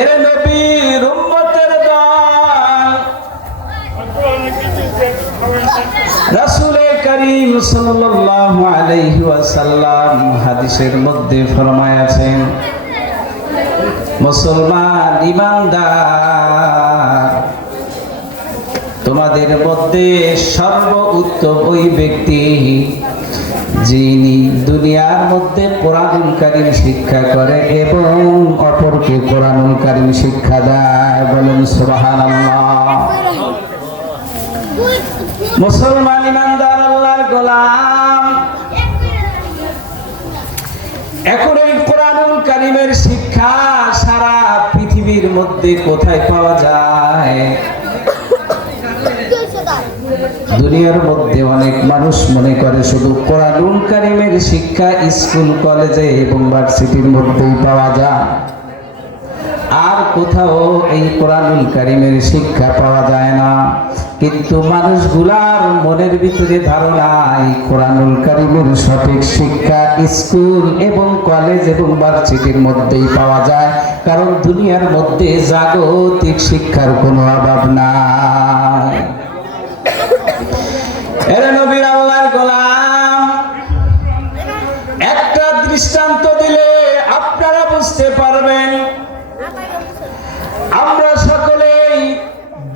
এরে নবীর উম্মতের দল রাসূল করিম সাল্লাল্লাহু আলাইহি ওয়াসাল্লাম হাদিসের মধ্যে ফরমায়াছেন, মুসলমান ঈমানদার, তোমাদের মধ্যে সর্বোত্তম ওই ব্যক্তি যিনি দুনিয়ার মধ্যে কোরআনুল কারীম শিক্ষা করে এবং অপরকে কোরআনুল কারীম শিক্ষা দেয়। বলেন সুবহানাল্লাহ। মুসলমান ঈমানদার আল্লাহর গোলাম, এখন এই কোরআনুল কারীমের শিক্ষা সারা পৃথিবীর মধ্যে কোথায় পাওয়া যায়? দুনিয়ার মধ্যে অনেক মানুষ মনে করে শুধু কোরআনুল কারীমের শিক্ষা স্কুল কলেজে এবং ভার্সিটির মধ্যেই পাওয়া যায়, আর কোথাও এই কোরআনুল কারীমের শিক্ষা পাওয়া যায় না। কিন্তু মানুষগুলার মনের ভিতরে ধারণা এই কোরআনুল কারীমের সঠিক শিক্ষা স্কুল এবং কলেজ এবং ভার্সিটির মধ্যেই পাওয়া যায়, কারণ দুনিয়ার মধ্যে জাগতিক শিক্ষার কোনো অভাব নাই। এরে নবীর আল্লাহর গোলাম, একটা দৃষ্টান্ত দিলে আপনারা বুঝতে পারবেন। আমরা সকলেই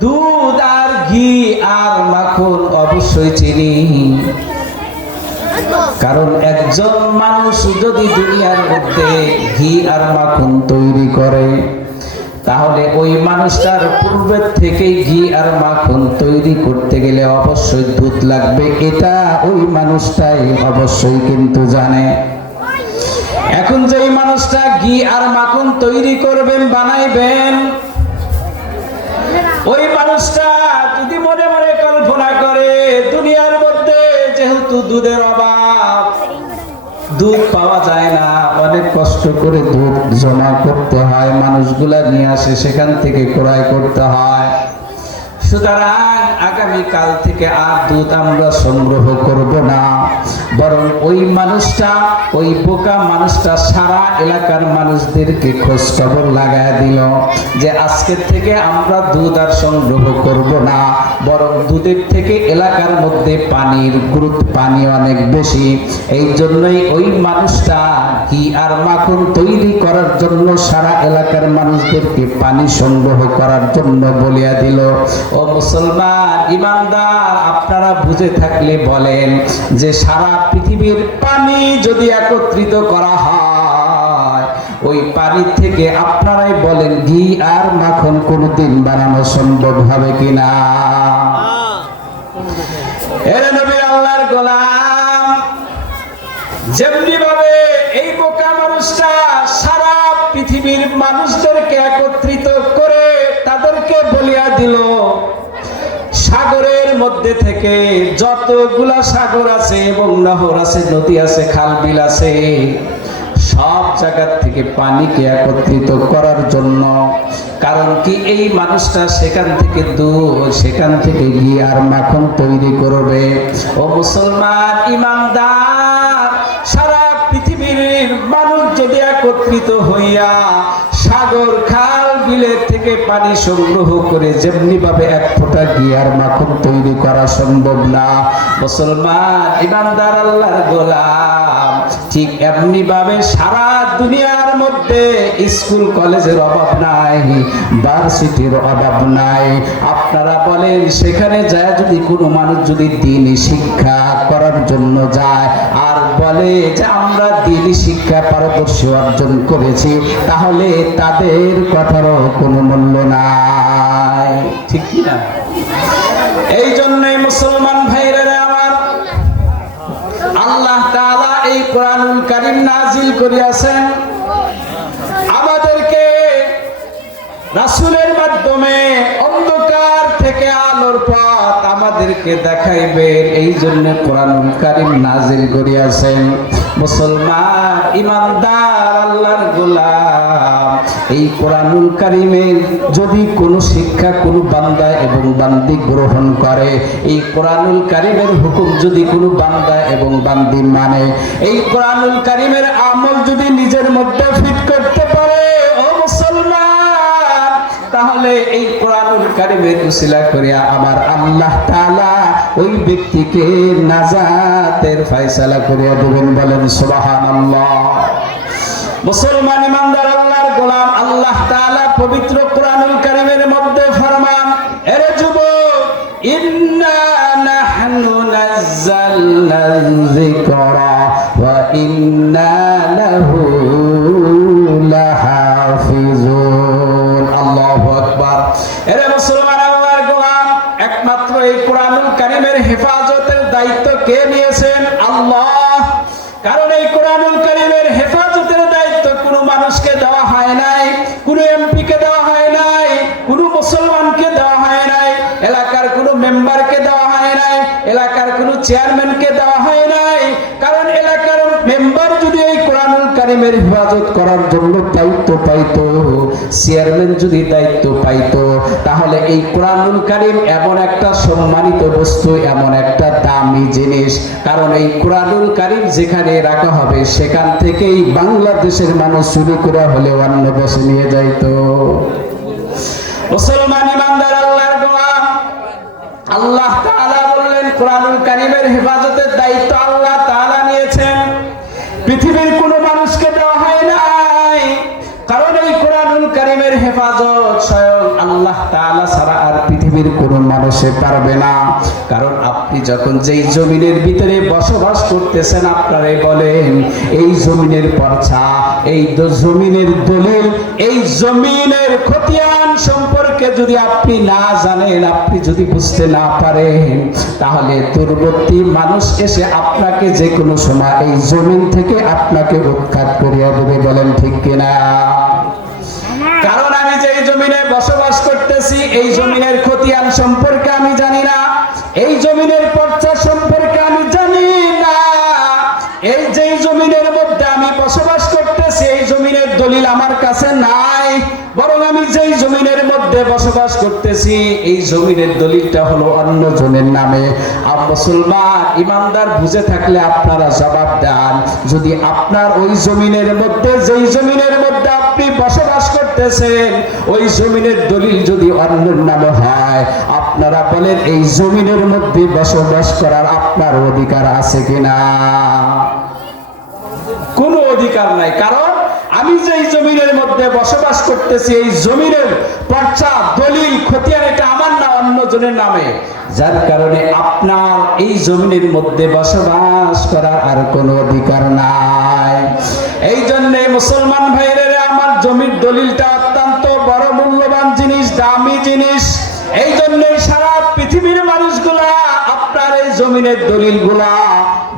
দুধ আর ঘি আর মাখন অবশ্যই চিনি, কারণ একজন মানুষ যদি দুনিয়ার মধ্যে ঘি আর মাখন তৈরি করে, তাহলে ওই মানুষটার পূর্বের থেকেই ঘি আর মাখন তৈরি করতে গেলে অবশ্যই দুধ লাগবে, এটা ওই মানুষটাই অবশ্যই কিন্তু জানে। এখন যেই মানুষটা ঘি আর মাখন তৈরি করবেন, বানাইবেন, ওই মানুষটা যদি মনে মনে কল্পনা করে দুনিয়ার মধ্যে যেহেতু দুধের অভাব, দুধ পাওয়া যায় না, অনেক কষ্ট করে দুধ জমা করতে হয়, মানুষগুলা নিয়ে আসে সেখান থেকে ক্রয় করতে হয়, সুতরাং আগামীকাল থেকে আর দুধ আমরা সংগ্রহ করব না, বরং ওই মানুষটা, ওই বোকা মানুষটা সারা এলাকার মানুষদেরকে খোঁজ খবর লাগায় দিল যে আজকের থেকে আমরা দুধ আর সংগ্রহ করব না, বরং দুধের থেকে এলাকার মধ্যে পানির গুরুত্ব, পানি অনেক বেশি, এই জন্যই ওই মানুষটা ঘি আর মাখন তৈরি করার জন্য সারা এলাকার মানুষদেরকে পানি সংগ্রহ করার জন্য বলিয়া দিল। ও মুসলমান ঈমানদার, আপনারা বুঝে থাকলে বলেন যে সারা পৃথিবীর পানি যদি একত্রিত করা হয়, ওই পানি থেকে আপনারাই বলেন ঘি আর মাখন কোনদিন বানানো সম্ভব হবে কিনা? এরে নবীর আল্লাহর গোলাম, যেমনি ভাবে এই বোকা মানুষটা সারা পৃথিবীর মানুষদেরকে একত্রিত করে তাদেরকে বলিয়া দিল সাগরের মধ্যে থেকে যতগুলা সাগর আছে এবং নহর আছে, নদী আছে, খাল বিল আছে, সব জায়গা থেকে পানিকে একত্রিত করার জন্য। কারণ কি, এই মানুষটা সেখান থেকে দুধ, সেখান থেকে ঘি আর মাখন তৈরি করবে। ও মুসলমান ঈমানদার, সারা পৃথিবীর মানুষ যদি একত্রিত হইয়া সাগর খাল বিলের থেকে পানি সংগ্রহ করে যেমনি ভাবে এক ফোঁটা ঘি আর মাখন তৈরি করা সম্ভব না, মুসলমান ঈমানদার আল্লাহর গোলাম, ঠিক এমনি ভাবে সারা দুনিয়ার মধ্যে স্কুল কলেজের অভাব নাই, ভার্সিটির অভাব নাই। আপনারা বলেন সেখানে যায় যদি কোনো মানুষ যদি দ্বীনি শিক্ষা করার জন্য যায় আর বলে যে আমরা দ্বীনি শিক্ষা পারদর্শী অর্জন করেছি, তাহলে তাদের কথারও কোনো মূল্য নাই, ঠিক কি না? এই জন্যই মুসলমান ভাইরা আমার, আল্লাহ তাআলা এই কোরআনুল কারীম নাজিল করিয়াছেন আমাদেরকে রাসূলের মাধ্যমে অন্ধকার থেকে আলোর পথ আমাদেরকে দেখাইবেন, এই জন্য কোরআনুল কারীম নাজিল করিয়াছেন। মুসলমান ঈমানদার আল্লাহর গোলাম, এই কোরআনুল কারীমের যদি কোনো শিক্ষা কোনো বান্দা এবং বান্দি গ্রহণ করে, এই কোরআনুল কারীমের হুকুম যদি কোনো বান্দা এবং বান্দি মানে, এই কোরআনুল কারীমের আমল যদি নিজের মধ্যে ফিট করতে পারে, ও মুসলমান তাহলে এই কোরআনুল কারীমের উসিলা করে আমার আল্লাহ তাআলা ওই ব্যক্তিকে নাজাতের ফয়সালা করে দেবেন। বলেন সুবহানাল্লাহ। মুসলমান ইমানদার আল্লাহর গোলাম, আল্লাহ তাআলা পবিত্র কোরআনুল কারীমের মধ্যে ফরমান, এরে যুবক, ইন্না নাহনু নাযালনা যিকরা ওয়া ইন্না লাহু লাহাফিজুন। আল্লাহু আকবার। এরে মুসলমান আল্লাহর গোলাম, একমাত্র এই কোরআনুল কারীমের হেফাজতের দায়িত্ব কে নিয়েছেন? আল্লাহ। কারণ এই কোরআনুল কারীমের হেফাজতের দায়িত্ব কোনো মানুষকে দেওয়া হয় নাই, কোনো এমপিকে দেওয়া হয় নাই, কোনো মুসলমানকে দেওয়া হয় নাই, এলাকার কোনো মেম্বারকে দেওয়া হয় নাই, এলাকার কোনো চেয়ারম্যানকে দেওয়া হয় নাই। কারণ এলাকার মেম্বার যদি এই কোরআনুল কারীমের হেফাজত করার জন্য দায়িত্ব পাইতো, চেয়ারম্যান যদি দায়িত্ব পাইতো, তাহলে এই কোরআনুল কারীম এমন একটা সম্মানিত বস্তু, এমন একটা দামি জিনিস। কারণ এই কোরআনুল কারীম যেখানে রাখা হবে সেখান থেকেই বাংলাদেশের মানুষ চুরি করে হলে অন্য দেশে নিয়ে যাইতো। মুসলমান ইমানদার আল্লাহর গোলাম, আল্লাহ তাআলা বললেন কোরআনুল কারীমের হেফাজতের দায়িত্ব আল্লাহ তাআলা নিয়েছেন, পৃথিবীর কোনো মানুষকে দেওয়া হয় নাই। কারণ এই কোরআনুল কারীমের হেফাজত স্বয়ং আল্লাহ তাআলা ছাড়া আর পৃথিবীর কোনো মানুষে পারবে না। কারণ আপনি যখন যেই জমিনের ভিতরে বসবাস করতেছেন, আপনারাই বলেন এই জমিনের পর্চা, এই জমিনের দলিল, এই জমিনের খতিয়ান সম্পর্কে যদি আপনি না জানেন, আপনি যদি বুঝতে না পারেন, তাহলে দূরবর্তী মানুষ এসে আপনাকে যে কোনো সময় এই জমিন থেকে আপনাকে উৎখাত করিয়া দেবে। বলেন ঠিক কিনা? কারণ আমি যে জমিনে বসবাস করতেছি, এই জমিনের খতিয়ান সম্পর্কে আমি জানি না, এই জমিনের পর্চা সম্পর্কে আমি জানি না, এই যে জমিনের মধ্যে আমি বসবাস করতেছি এই জমিনের দলিল আমার কাছে নাই। বরং আমি যেই জমিনের মধ্যে বসবাস করতেছি এই জমিনের দলিলটা হলো অন্য জনের নামে। আর মুসলমান ইমানদার বুঝে থাকলে আপনারা জবাব দেন, যদি আপনার ওই জমিনের মধ্যে, যেই জমিনের মধ্যে আপনি বসবাস করতেছেন, ওই জমিনের দলিল যদি অন্যের নামে হয়, আপনারা বলেন এই জমিনের মধ্যে বসবাস করার আপনার অধিকার আছে কিনা? কোনো অধিকার নাই। কারণ আমি যেই জমিনের মধ্যে বসবাস করতেছি এই জমিনের পর্চা, দলিল, খতিয়ান এটা আমার না, অন্য জনের নামে। যার কারণে আপনার এই জমিনের মধ্যে বসবাস করার আর কোনো অধিকার নাই। এই জন্য মুসলমান ভাইয়েরা, আমার জমির দলিলটা অত্যন্ত বড় মূল্যবান জিনিস, দামি জিনিস। এই জন্য সারা পৃথিবীর মানুষগুলা আপনার এই জমিনের দলিলগুলা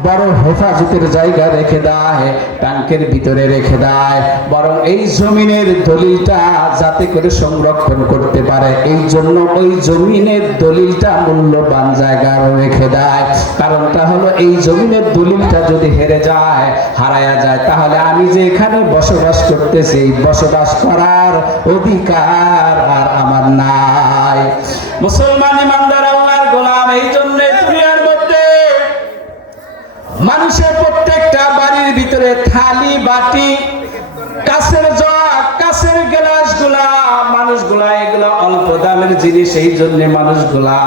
বড় হেফাজতের জায়গা রেখে দেয়, ট্যাঙ্কের ভিতরে রেখে দেয়। বরং এই জমিনের দলিলটা যাতে করে সংরক্ষণ করতে পারে, এই জন্য ওই জমিনের দলিলটা মূল্যবান জায়গায় রেখে দেয়। কারণটা হলো এই জমিনের দলিলটা যদি হেরে যায়, হারায়া যায়, তাহলে আমি যে এখানে বসবাস করতেছি বসবাস করার অধিকার আর আমার নাই। মুসলমান ইমানদার আল্লাহর গোলাম, এই জন্য দুনিয়ার মধ্যে মানুষের প্রত্যেকটা বাড়ির ভিতরে থালি, বাটি, কাঁচের জগ, কাঁচের গ্লাস গুলা, মানুষগুলা এগুলা অল্প দামের জিনিস, এই জন্য মানুষগুলা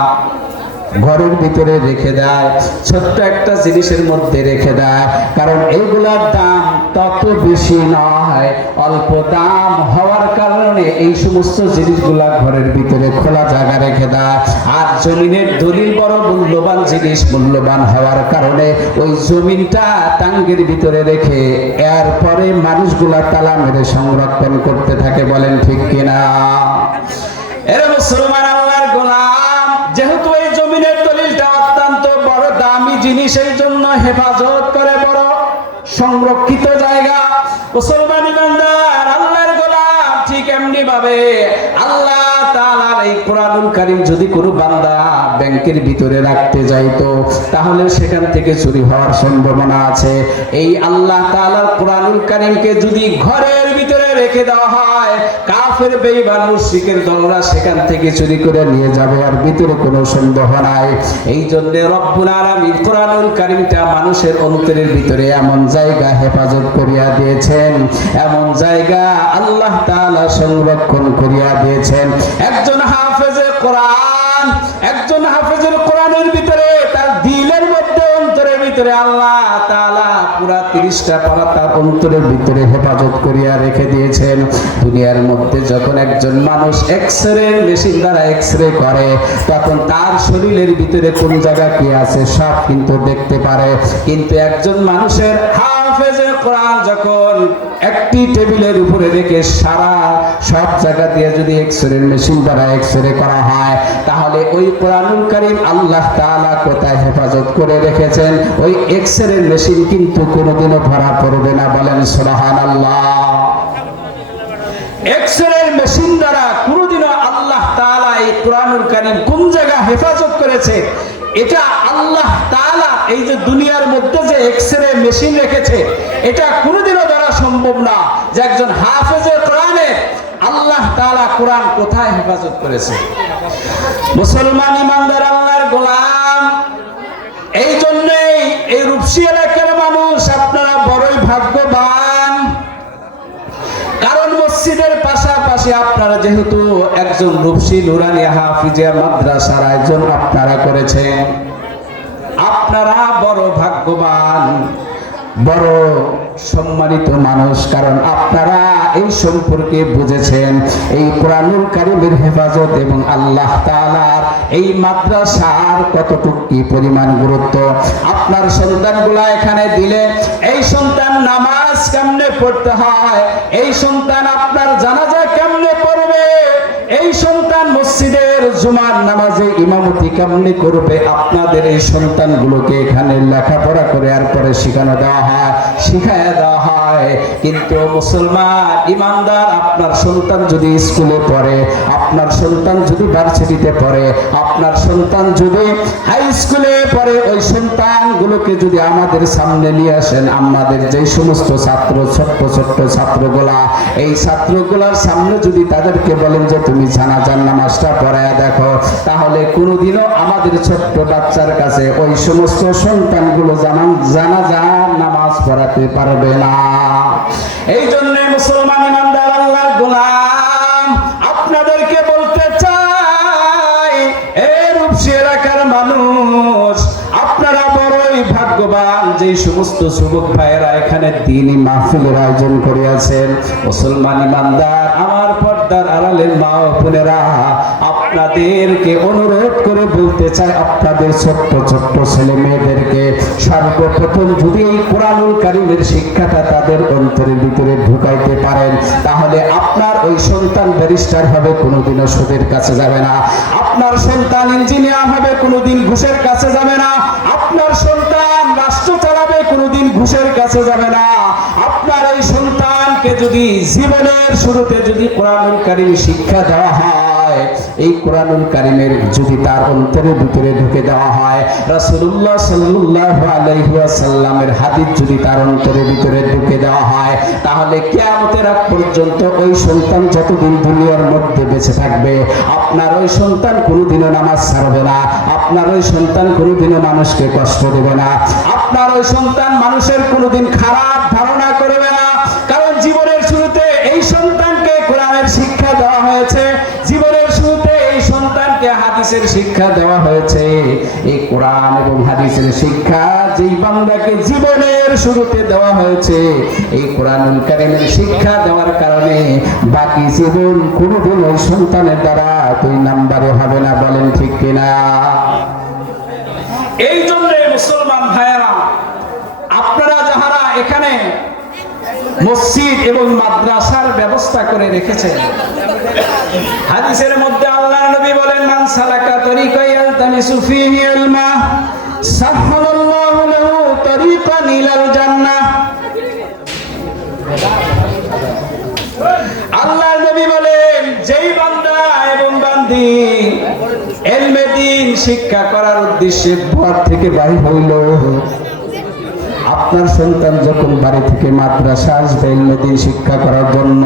ঘরের ভিতরে রেখে দেয়, ছোট্ট একটা জিনিসের মধ্যে রেখে দেয়। কারণ এইগুলার দাম তত বেশি নয়, অল্প দাম হওয়ার কারণে এই সমস্ত জিনিসগুলা ঘরের ভিতরে খোলা জায়গা রেখে দেয়। আর জমিনের দলিল বড় মূল্যবান জিনিস, মূল্যবান হওয়ার কারণে ওই জমিনটা টাঙ্গের ভিতরে রেখে এরপরে মানুষগুলা তালা মেরে সংরক্ষণ করতে থাকে। বলেন ঠিক কিনা? এরা মুসলমান আল্লাহর গোলাম, যেহেতু এই জমিনের দলিলটা অত্যন্ত বড় দামি জিনিস, এই জন্য হেফাজত করে বড় সংরক্ষিত জায়গা। মুসলমান ইমানদার আল্লাহর গোলাম, ঠিক এমনি ভাবে আল্লাহ তাআলার এই কোরআনুল কারীম যদি কোনো বান্দা ব্যাংকের ভিতরে রাখতে যাইতো তাহলে সেখান থেকে চুরি হওয়ার সম্ভাবনা আছে। এই আল্লাহ তাআলার কোরআনুল কারীমকে যদি ঘরের ভিতরে রেখে দেওয়া হয়, কাফের বেঈমান মুশরিকের দলরা সেখান থেকে চুরি করে নিয়ে যাবে, আর ভিতরে কোনো সন্দেহ নাই। এই জন্য রব্বুল আলামিন কোরআনুল কারীমটা মানুষের অন্তরের ভিতরে এমন জায়গা হেফাজত করিয়া দিয়েছেন, এমন জায়গা আল্লাহ তাআলা সংরক্ষণ করিয়া দিয়েছেন। একজন হাফেজে কোরআন, একজন হাফেজের কোরআনের ভিতরে তার দিলের মধ্যে, অন্তরের ভিতরে আল্লাহ তাআলা পুরা 30টা পারা তার অন্তরের ভিতরে হেফাজত করিয়া রেখে দিয়েছেন। দুনিয়ার মধ্যে যখন একজন মানুষ এক্সরে মেশিন দ্বারা এক্সরে করে, তখন তার শরীরের ভিতরে কোন জায়গা কি আছে সব কিন্তু দেখতে পারে। কিন্তু একজন মানুষের হাফেজে কোরআন যখন একটি টেবিলের উপরে রেখে সারা সব জায়গা দিয়ে যদি এক্সরে মেশিন দ্বারা এক্সরে করা হয়, তাহলে ওই কোরআনুল কারীম আল্লাহ তাআলা কোথায় হেফাজত করে রেখেছেন, ওই এক্সরে মেশিন কিন্তু কোনোদিনও ধরা পড়বে না। বলেন সুবহানাল্লাহ। এক্সরে মেশিন দ্বারা কোনোদিনও আল্লাহ তাআলা এই কোরআনুল কারীম কোন জায়গা হেফাজত করেছে, এটা আল্লাহ তাআলা এই যে দুনিয়ার মধ্যে যে এক্সরে মেশিন রেখেছে, এটা কোনোদিনও ধরা সম্ভব না যে একজন হাফেজে কোরআনে আল্লাহ তাআলা কোরআন কোথায় হেফাজত করেছে। মুসলমান ইমানদার আল্লাহর গোলাম, এই জন্যই এই রূপসী এলাকার মানুষ আপনারা বড়ই ভাগ্যবান, কারণ মসজিদের পাশাপাশি আপনারা যেহেতু একজন রূপসী নুরানি হাফিজিয়া মাদ্রাসার আয়োজন আপনারা করেছেন, আপনারা বড় ভাগ্যবান, বড় সম্মানিত মানুষ, কারণ আপনারা এই সম্পর্কে বুঝেছেন এই কোরআনুল কারীমের হেফাজত এবং আল্লাহ তাআলার এই মাদ্রাসার কতটুকু কি পরিমাণ গুরুত্ব। আপনার সন্তানগুলা এখানে দিলে এই সন্তান নামাজ কেমনে পড়তে হয়, এই সন্তান আপনার জানাজা কেমনে পড়বে, এই সন্তান মসজিদের জুমার নামাজে ইমামতি কেমনে করবে, আপনাদের এই সন্তানগুলোকে এখানে লেখাপড়া করে আর পরে শেখানো দেওয়া হয়, শিখায় দেওয়া হয়। কিন্তু মুসলমান ইমানদার, আপনার সন্তান যদি স্কুলে পড়ে, আপনার সন্তান যদি ভার্সিটিতে পড়ে, আপনার সন্তান যদি হাই স্কুলে পড়ে, ওই সন্তানগুলোকে যদি আমাদের সামনে নিয়ে আসেন, আমাদের যে সমস্ত ছাত্র ছোট্ট ছোট্ট ছাত্রগুলা, এই ছাত্রগুলার সামনে যদি তাদেরকে বলেন যে তুমি জানাজার নামাজটা পড়ায়া দেখো, তাহলে কোনোদিনও আমাদের ছোট্ট বাচ্চার কাছে ওই সমস্ত সন্তানগুলো জানাজার নামাজ পড়াতে পারবে না। এই জন্য মুসলমান ইমানদার আল্লাহর গোলাম, আপনাদেরকে বলতে চাই, এই রূপসী এলাকার মানুষ আপনারা বড়ই ভাগ্যবান, যে সমস্ত যুবক ভাইয়েরা এখানে দ্বীনি মাহফিলের আয়োজন করিয়াছেন। মুসলমান ইমানদার আমার পর্দার আড়ালের মা ও বোনেরা, আপনাদেরকে অনুরোধ করে বলতে চাই, আপনাদের ছোট্ট ছোট্ট ছেলে মেয়েদেরকে সর্বপ্রথম যদি এই কোরআনুল কারীমের শিক্ষাটা তাদের অন্তরের ভিতরে ঢুকাইতে পারেন, তাহলে আপনার ওই সন্তান ব্যারিস্টার হবে, কোনোদিনও সুদের কাছে যাবে না। আপনার সন্তান ইঞ্জিনিয়ার হবে, কোনোদিন ঘুষের কাছে যাবে না। আপনার সন্তান রাষ্ট্র চালাবে, কোনোদিন ঘুষের কাছে যাবে না। আপনার এই সন্তানকে যদি জীবনের শুরুতে যদি কোরআনুল কারীম শিক্ষা দেওয়া হয়, এই কোরআনুল কারীমের যদি তার অন্তরের ভিতরে ঢুকে দেওয়া হয়, রাসূলুল্লাহ সাল্লাল্লাহু আলাইহি ওয়াসাল্লামের হাদিস যদি তার অন্তরের ভিতরে ঢুকে দেওয়া হয়, তাহলে কিয়ামতের আগ পর্যন্ত ওই সন্তান যতদিন দুনিয়ার মধ্যে বেঁচে থাকবে, আপনার ওই সন্তান কোনোদিনও নামাজ ছাড়বে না, আপনার ওই সন্তান কোনোদিনও মানুষকে কষ্ট দেবে না, আপনার ওই সন্তান মানুষের কোনোদিন খারাপ ধারণা করবে না। কারণ জীবনের শুরুতে এই সন্তানকে কোরআনের শিক্ষা দেওয়া হয়েছে, জীবনের শুরুতে এই সন্তানকে হাদিসের শিক্ষা দেওয়া হয়েছে। এই কোরআন এবং হাদিসের শিক্ষা যেই বান্দাকে জীবনের শুরুতে দেওয়া হয়েছে, এই কোরআনুল কারীমের শিক্ষা দেওয়ার কারণে বাকি জীবন কোনোদিন ওই সন্তানের দ্বারা 2 নম্বরে হবে না। বলেন ঠিক কিনা? এই জন্য মুসলমান ভাইয়েরা, আপনারা যাহারা এখানে মসজিদ এবং মাদ্রাসার ব্যবস্থা করে রেখেছেন, হাদিসের মধ্যে আল্লাহর নবী বলেন, মান সালাকা তরিকান ইয়ালতামিসু ফীহি ইলমা সাহহালাল্লাহু লাহু তরিকান ইলাল জান্নাহ। আল্লাহর নবী বলেন, যেই বান্দা এবং শিক্ষা করার উদ্দেশ্যে ঘর থেকে বাড়ি হইল। আপনার সন্তান যখন বাড়ি থেকে মাদ্রাসা আসবে ইলমে শিক্ষা করার জন্য,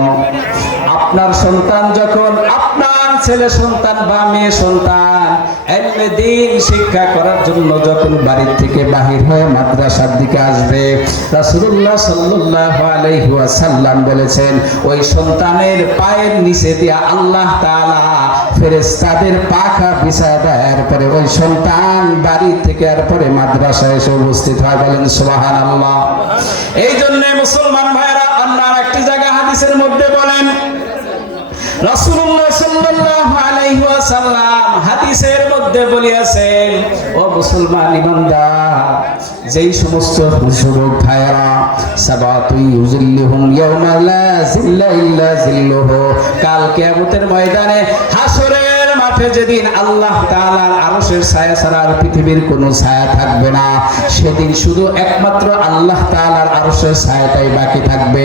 আপনার সন্তান যখন, আপনার ছেলে সন্তান বা মেয়ে সন্তান ইলমে দ্বীন শিক্ষা করার জন্য যখন বাড়ি থেকে বাহির হয়ে মাদ্রাসার দিকে আসবে, রাসূলুল্লাহ সাল্লাল্লাহু আলাইহি ওয়াসাল্লাম বলেছেন ওই সন্তানের পায়ের নিচে দিয়ে আল্লাহ তাআলা ফেরেশতাদের পাখা বিছায় দেয়, এরপরে ওই সন্তান বাড়ি থেকে এরপরে মাদ্রাসায় এসে উপস্থিত হয়। বলেন সুবহানাল্লাহ। এই জন্য মুসলমান ভাইরা অন্য একটি জায়গা হাদিসের মধ্যে বলেন রাসূলুল্লাহ সাল্লাল্লাহু আলাইহি ওয়াসাল্লাম হাদিসের মধ্যে বলিয়াছেন, ও মুসলমান ইমানদার, যেই সমস্ত যুবক ভাইরা সাবাতু ইউজিল্লুহুম ইয়াওমা লা জিল্লা ইল্লা জিল্লুহু, কাল কিয়ামতের ময়দানে হাসরের মাঠে যেদিন আল্লাহ তাআলার আরশের ছায়া ছাড়া আর পৃথিবীর কোনো ছায়া থাকবে না, সেদিন শুধু একমাত্র আল্লাহ তাআলার আরশের ছায়াটাই বাকি থাকবে,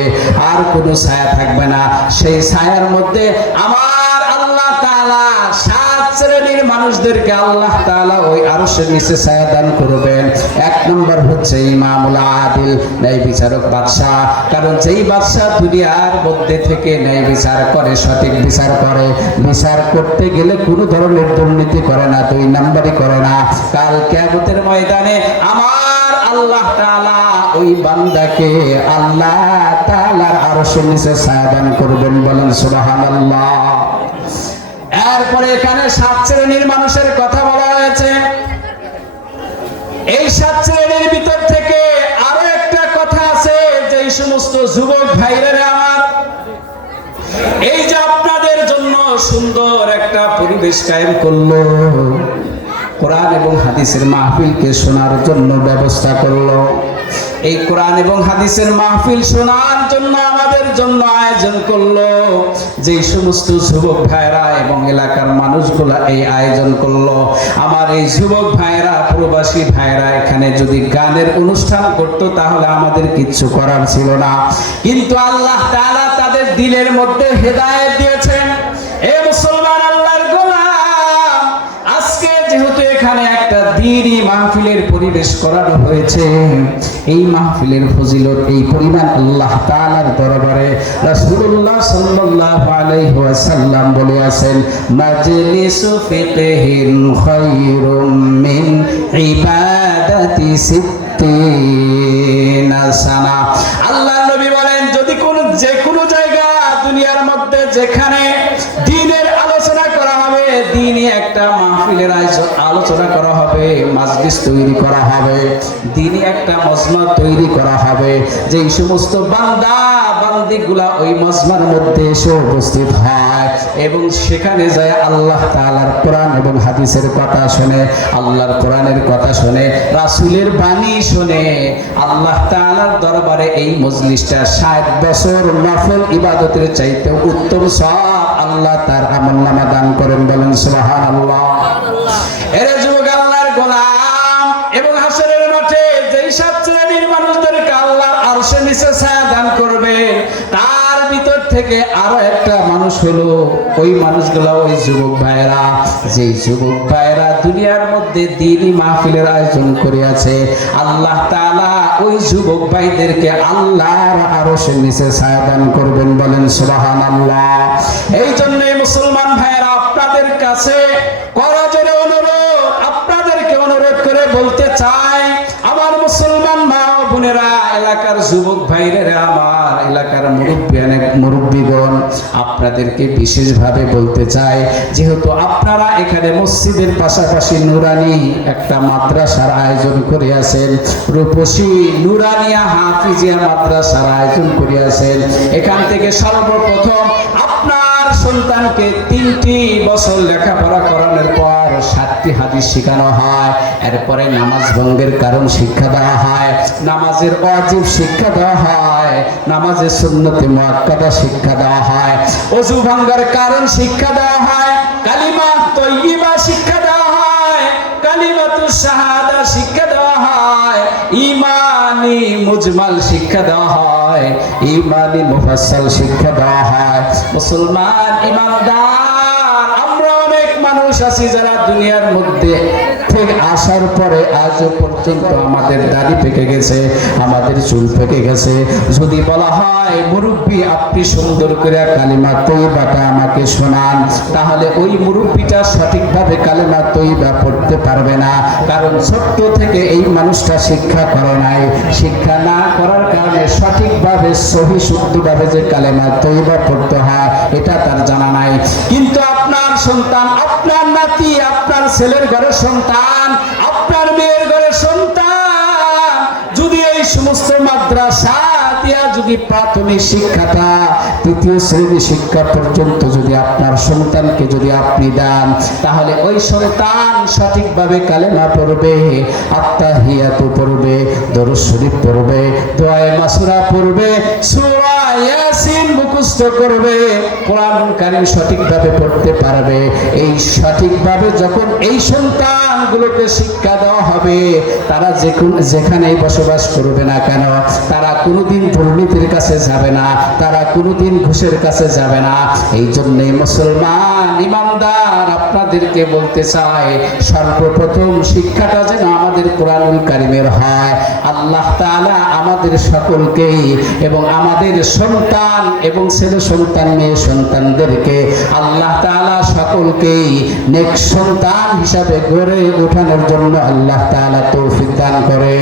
আর কোনো ছায়া থাকবে না। সেই ছায়ার মধ্যে আমার আল্লাহ তাআলা 7 শ্রেণীর মানুষদেরকে আল্লাহ তাআলা ওই আরশের নিচে ছায়া দান করবেন। এক নম্বর হচ্ছে ইমামুল আদিল, ন্যায় বিচারক বাদশাহ। কারণ যেই বাদশাহ দুনিয়ার মধ্যে থেকে ন্যায় বিচার করে, সঠিক বিচার করে, বিচার করতে গেলে কোনো ধরনের দুর্নীতি করে না, 2 নম্বরই করে না, কাল কিয়ামতের ময়দানে আমার আল্লাহ তাআলা ওই বান্দাকে আল্লাহ তাআলার আরশের নিচে ছায়া দান করবেন। বলেন সুবহানাল্লাহ। এরপরে এখানে 7 শ্রেণীর মানুষের কথা বলা হয়েছে। এই 7 শ্রেণীর ভিতর থেকে আরো একটা কথা আছে, যে এই সমস্ত যুবক ভাইরা আমার, এই যে আপনাদের জন্য সুন্দর একটা পরিবেশ কায়েম করলো, কোরআন এবং হাদিসের মাহফিলকে শোনার জন্য ব্যবস্থা করলো, এই কোরআন এবং হাদিসের মাহফিল শোনার জন্য আমাদের জন্য আয়োজন করলো, যে সমস্ত যুবক ভাইরা এবং এলাকার মানুষগুলা এই আয়োজন করলো, আমার এই যুবক ভাইরা, প্রবাসী ভাইরা এখানে যদি গানের অনুষ্ঠান করতো তাহলে আমাদের কিচ্ছু করার ছিল না, কিন্তু আল্লাহ তাআলা তাদের দিলের মধ্যে হেদায়েত দিয়েছেন। এ মুসলমান আল্লাহর গোলাম, আজকে যেহেতু এখানে একটা দ্বীনি মাহফিলের পরিবেশ করানো হয়েছে, এই মাহফিলের ফজিলত এই পরিমাণ আল্লাহ তাআলার দরবারে রাসূলুল্লাহ সাল্লাল্লাহু আলাইহি ওয়াসাল্লাম বলেছেন, মাজলিসু ফিকহিন খায়রুম মিন ইবাদাতি সিত্তিনা সানা। আল্লাহ নবী বলেন, যদি যে কোনো জায়গা দুনিয়ার মধ্যে যেখানে দ্বীনের আলোচনা করা হবে, দ্বীনি একটা মাহফিলের আলোচনা করা হবে, মাজলিস তৈরি করা হবে, দ্বীনি একটা মজমা তৈরি করা হবে, যে সমস্ত বান্দা বান্দিগুলা ওই মজমার মধ্যে এসে উপস্থিত হয় এবং সেখানে যায় আল্লাহ তাআলার কোরআন এবং হাদিসের কথা শুনে, আল্লাহর কোরআনের কথা শুনে, রাসূলের বাণী শুনে, আল্লাহ তাআলার দরবারে এই মজলিসটা 60 বছর নফল ইবাদতের চাইতে উত্তম সওয়াব আল্লাহ তার আমলনামা দান করেন। বলেন সুবহানাল্লাহ। এর যুবক আল্লাহর গোলাম, এবং হাসরের মাঠে যেই 7 শ্রেণীর মানুষদেরকে আল্লাহ আরশের নিচে ছায়া দান করবে, তার ভিতর থেকে আরো একটা মানুষ হলো ওই মানুষগুলা, ওই যুবক ভাইরা, যেই যুবক ভাইরা দুনিয়ার মধ্যে দ্বীনি মাহফিলের আয়োজন করিয়াছে, আল্লাহ তাআলা ওই যুবক ভাইদেরকে আল্লাহর আরশের নিচে ছায়া দান করবেন। বলেন সুবহানাল্লাহ। এই জন্য মুসলমান ভাইরা আপনাদের কাছে করজোরে অনুরোধ, আপনাদেরকে অনুরোধ করে বলতে চাই, আমার মুসলমান মা ও বোনেরা, এলাকার যুবক ভাইরা, আমার এলাকার মুরব্বীগণ, আপনাদেরকে বিশেষভাবে বলতে চাই, যেহেতু আপনারা এখানে মসজিদের পাশাপাশি নুরানি একটা মাদ্রাসার আয়োজন করিয়াছেন, রূপসী নুরানিয়া হাফিজিয়া মাদ্রাসার আয়োজন করিয়াছেন, এখান থেকে সর্বপ্রথম আপনার সন্তানকে 3টি বছর লেখাপড়া করানোর পর 7টি হাদিস শেখানো হয়, এরপরে নামাজ ভঙ্গের কারণ শিক্ষা দেওয়া হয়, নামাজের ওয়াজিব শিক্ষা দেওয়া হয়, নামাজের সুন্নতে মুআক্কাদা শিক্ষা দেওয়া হয়, ওযু ভাঙার কারণ শিক্ষা দেওয়া হয়, কালিমা তাইয়্যিবা শিক্ষা দেওয়া হয়, কালিমাতুশ শাহাদা শিক্ষা দেওয়া হয়, ঈমানি মুজমাল শিক্ষা দেওয়া হয়, ঈমানি মুফাসসাল শিক্ষা দেওয়া হয়। মুসলমান ইমানদার, আমরা অনেক মানুষ আছি যারা দুনিয়ার মধ্যে থেকে আসার পরে আজ পর্যন্ত আমাদের দাড়ি পেকে গেছে, আমাদের চুল পেকে গেছে, যদি বলা হয় মুরব্বী আপনি সুন্দর করে কালিমা তৈবাটা আমাকে শোনান, তাহলে ওই মুরব্বীটা সঠিকভাবে কালিমা তৈবা পড়তে পারবে না। কারণ ছোট্ট থেকে এই মানুষটা শিক্ষা করে নাই, শিক্ষা না করার কারণে সঠিকভাবে সহি শুদ্ধভাবে যে কালিমা তৈবা পড়তে হয় এটা তার জানা নাই। কিন্তু আপনার সন্তান, আপনার নাতি, আপনার ছেলের ঘরের সন্তান, আপনার মেয়ের ঘরের সন্তান যদি এই সমস্ত মাদ্রাসা দিয়া যদি প্রাথমিক শিক্ষাটা তৃতীয় শ্রেণী শিক্ষা পর্যন্ত যদি আপনার সন্তানকে যদি আপনি দেন, তাহলে ওই সন্তান সঠিকভাবে কালেমা পড়বে, আত্তাহিয়াতু পড়বে, দরুদ শরীফ পড়বে, দোয়ায়ে মাসুরা পড়বে, সূরা ইয়াসিন মুখস্থ করবে, কোরআনুল কারীম সঠিকভাবে পড়তে পারবে। এই সঠিকভাবে যখন এই সন্তানগুলোকে শিক্ষা দেওয়া হবে, তারা যেখানেই বসবাস করবে না কেন, তারা কোনোদিন দুর্নীতির কাছে যাবে না, তারা কোনোদিন ঘুষের কাছে যাবে না। এই জন্যে মুসলমান ইমানদার আপনাদেরকে বলতে চাই, সর্বপ্রথম শিক্ষাটা যেন আমাদের কোরআনুল কারীমের হয়। আল্লাহ তাআলা আমাদের সকলকেই এবং আমাদের সন্তান এবং ছেলে সন্তান মেয়ে সন্তানদেরকে আল্লাহ তাআলা সকলকেই নেক সন্তান হিসাবে গড়ে ওঠানোর জন্য আল্লাহ তাআলা তৌফিক দান করে।